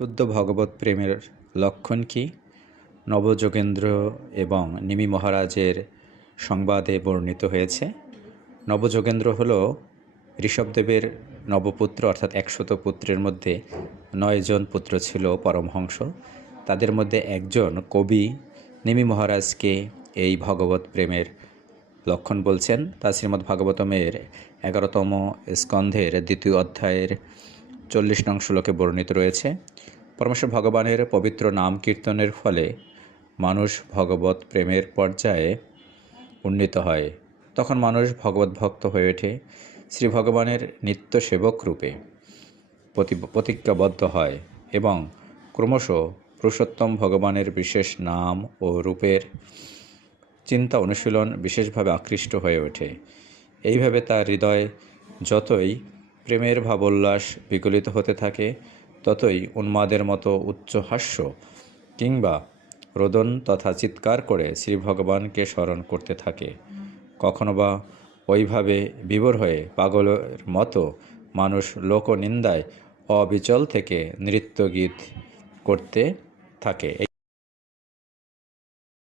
শুদ্ধ ভগবত প্রেমের লক্ষণ কি? নবযোগেন্দ্র এবং নিমি মহারাজের সংবাদে বর্ণিত হয়েছে। নবযোগেন্দ্র হল ঋষভদেবের নবপুত্র, অর্থাৎ 100 পুত্রের মধ্যে 9 জন পুত্র ছিল পরমহংস। তাদের মধ্যে একজন কবি নিমি মহারাজকে এই ভগবত প্রেমের লক্ষণ বলছেন। তা শ্রীমদ্ ভাগবতমের 11তম স্কন্ধের 2য় অধ্যায়ের 40 নং শ্লোকে বর্ণিত রয়েছে। পরমেশ্বর ভগবানের পবিত্র নাম কীর্তনের ফলে মানুষ ভগবত প্রেমের পর্যায়ে উন্নীত হয়। তখন মানুষ ভগবত ভক্ত হয়ে ওঠে, শ্রী ভগবানের নিত্য সেবক রূপে প্রতিজ্ঞাবদ্ধ হয় এবং ক্রমশ পুরুষোত্তম ভগবানের বিশেষ নাম ও রূপের চিন্তা অনুশীলন বিশেষভাবে আকৃষ্ট হয়ে ওঠে। এইভাবে তার হৃদয় যতই প্রেমের ভাবোল্লাস বিগলিত হতে থাকে, ততই উন্মাদের মতো উচ্চ হাস্য কিংবা রোদন তথা চিৎকার করে শ্রী ভগবানকে স্মরণ করতে থাকে। কখনো বা ওইভাবে বিভোর হয়ে পাগলের মতো মানুষ লোকনিন্দায় অবিচল থেকে নৃত্য গীত করতে থাকে।